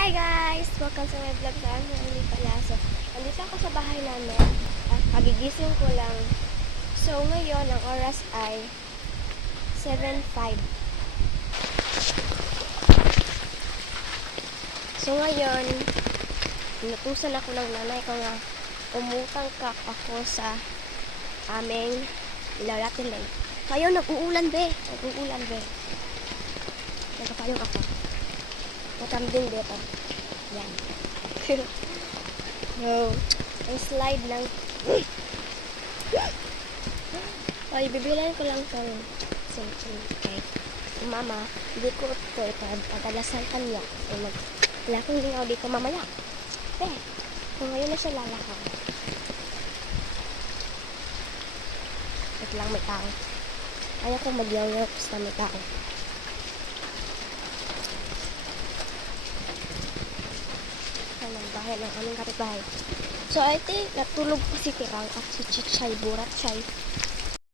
Hi guys! Welcome to my vlog sa Anthony Palaso. Andito ako sa bahay namin at kagigising ko lang. So ngayon, ang oras ay 7:05. So ngayon, inutusan ako ng nanay ko nga umutang ka ako sa aming Lauratiling. Ngayon, nag-uulan be. Nagkapayong ako. Matambing dito. Yan. So, ang slide lang. Ay, bibilan ko lang itong cellphone kay mama. Hindi ko ito ipadalasan kanya. Kasi wala kong lingaw dito mamaya. So ngayon na siya lalakad. Wait lang, may tao. Ayaw kong magyaw-yaw basta may tao. Bahay ng aming kapitbahay. So, I think natulog pa si Tirang at si Chichay, Burat Chay.